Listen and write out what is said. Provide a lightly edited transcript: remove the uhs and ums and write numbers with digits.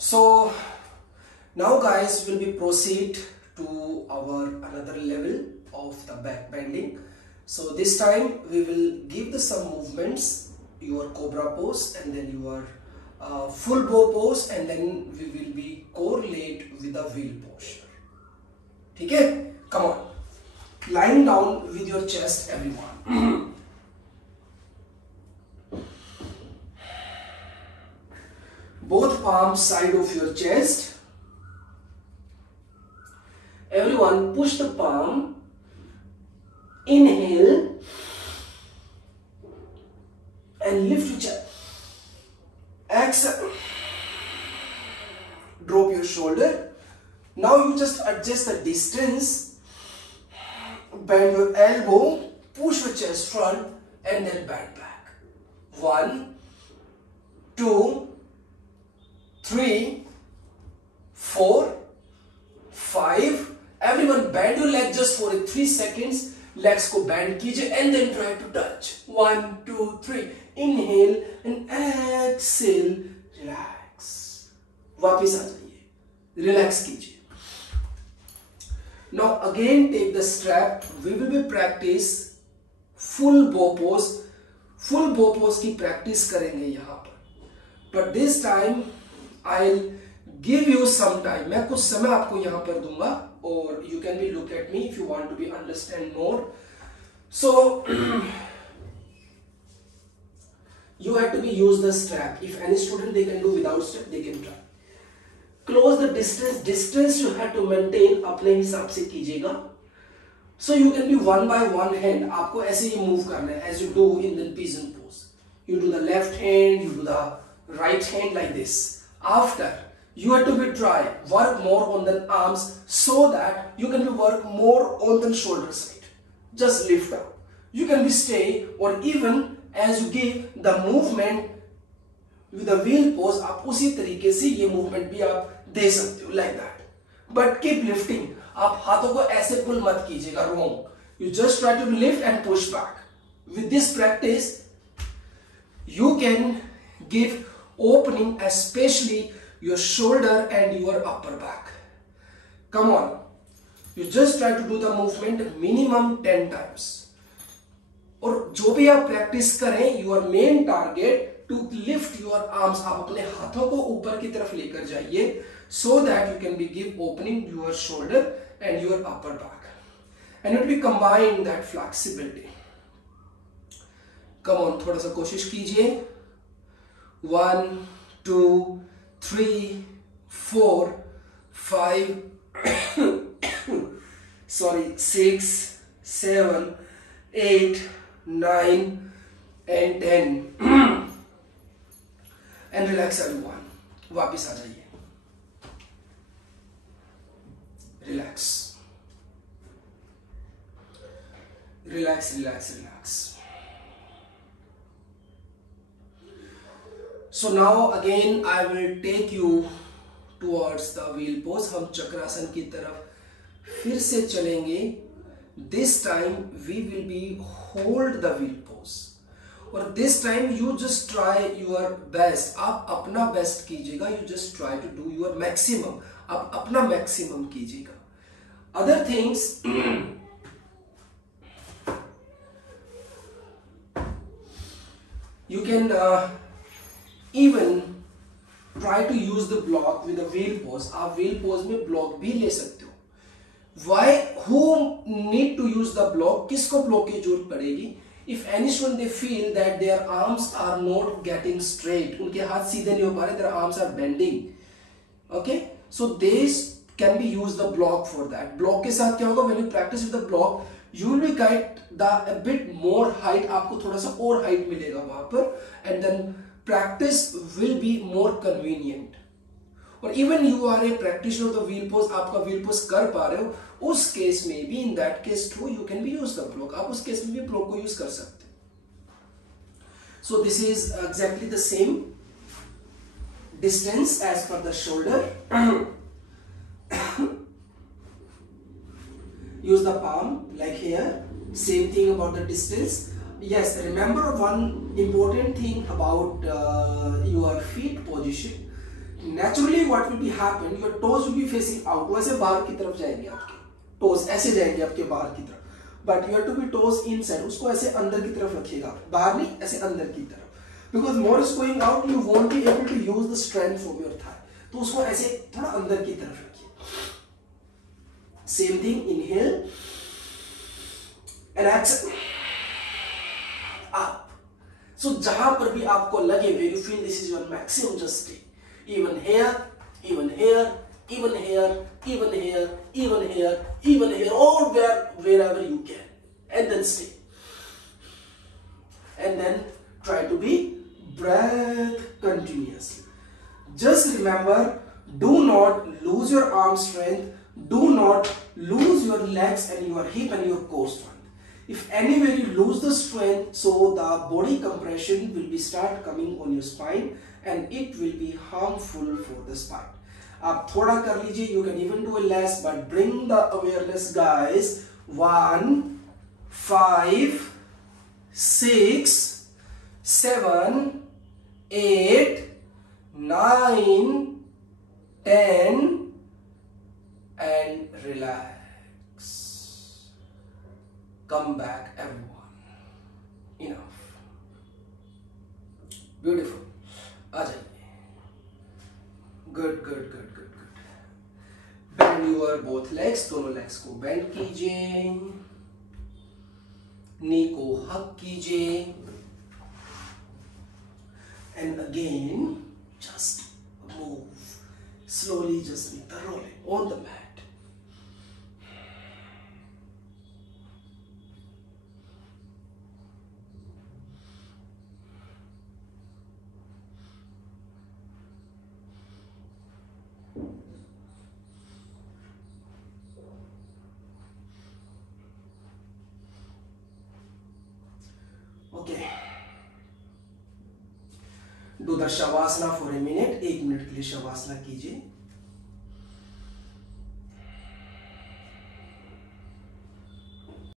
So now guys, will be proceed to our another level of the back bending. So this time we will give the some movements, your cobra pose and then your full bow pose, and then we will be correlate with the wheel posture. Okay, come on, lying down with your chest, everyone. Both palms side of your chest. Everyone push the palm. Inhale and lift your chest. Exhale. Drop your shoulder. Now you just adjust the distance. Bend your elbow. Push your chest front and then bend back. 1, 2, 3, 4, 5. Everyone bend your leg just for 3 seconds. Legs को bend कीजिए and then try to touch. 1, 2, 3. Inhale and exhale. Relax. वापिस आ जाइए. Relax कीजिए. Now again take the strap. We will be practice full bow pose. Full bow pose की practice करेंगे यहाँ पर. But this time I'll give you some time. मैं कुछ समय आपको यहाँ पर दूंगा, or you can be look at me if you want to be understand more. So you have to be use the strap. If any student they can do without strap, they can try. Close the distance. Distance you have to maintain अपने हिसाब से कीजिएगा. So you can be one by one hand. आपको ऐसे ही move करना है as you do in the pigeon pose. You do the left hand, you do the right hand like this. After you have to be try work more on the arms so that you can be work more on the shoulder side. Just lift up. You can be stay, or even as you give the movement with the wheel pose, आप उसी तरीके से ये movement भी आप दे सकते हो like that. But keep lifting. आप हाथों को ऐसे pull मत कीजिएगा, wrong. You just try to lift and push back. With this practice, you can give opening, especially your shoulder and your upper back. Come on. You just try to do the movement minimum 10 times. और जो भी आप practice करें, your main target to lift your arms. आप अपने हाथों को ऊपर की तरफ लेकर जाइए, so that you can be give opening your shoulder and your upper back. And it will be combine that flexibility. Come on, थोड़ा सा कोशिश कीजिए. 1, 2, 3, 4, 5, sorry, 6, 7, 8, 9, and 10. And relax everyone. वापिस आ जाइए. Relax. Relax, relax, relax. So now again I will take you towards the wheel pose. हम चक्रासन की तरफ फिर से चलेंगे. This time we will be hold the wheel pose. और this time you just try your best. आप अपना best कीजिएगा. You just try to do your maximum. आप अपना maximum कीजिएगा. Other things you can even try to use the block with the wheel pose. आप wheel pose में block भी ले सकते हो. Why? Who need to use the block? किसको block की जरूरत पड़ेगी? If any student they feel that their arms are not getting straight, उनके हाथ सीधे नहीं हो पा रहे, their arms are bending. Okay, so this can be used the block for that. Block के साथ क्या होगा? When you practice with the block, you will be get the a bit more height. आपको थोड़ा सा और height मिलेगा वहाँ पर, and then practice will be more convenient. और even you are a practitioner of the wheel pose, आपका wheel pose कर पा रहे हो, उस केस में भी in that case too you can be use the block. आप उस केस में भी block को use कर सकते हो. So this is exactly the same distance as per the shoulder. Use the palm like here. Same thing about the distance. Yes, remember one important thing about your feet position. naturally what will be happen, your toes will be facing out, वैसे बाहर की तरफ जाएंगे आपके toes, ऐसे जाएंगे आपके बाहर की तरफ, but you have to be toes inside, उसको ऐसे अंदर की तरफ रखिएगा, बाहर नहीं, ऐसे अंदर की तरफ, because more is going out, you won't be able to use the strength from your thigh, तो उसको ऐसे थोड़ा अंदर की तरफ रखिए. Same thing, inhale and exhale up. So जहां पर भी आपको लगे, where you feel this is your maximum, just stay. Even here, even here, even here, even here, even here, even here, or wherever you can, and then stay. And then try to be breath continuously. Just remember, do not lose your arm strength, do not lose your legs and your hip and your core strength. If anywhere you lose the strength, so the body compression will be start coming on your spine and it will be harmful for the spine. आप थोड़ा कर लीजिए, you can even do a less, but bring the awareness, guys. 1, 5, 6, 7, 8, 9, 10, and relax. Come back, everyone. Enough. Beautiful. आ जाइए. Good, good, good, good, good. Bend your both legs. दोनों legs को bend कीजिए. Knee को hug कीजिए. And again, just move. Slowly, just with the rolling on the mat. Okay. Do the shavasana for a minute. 1 minute के लिए shavasana कीजिए.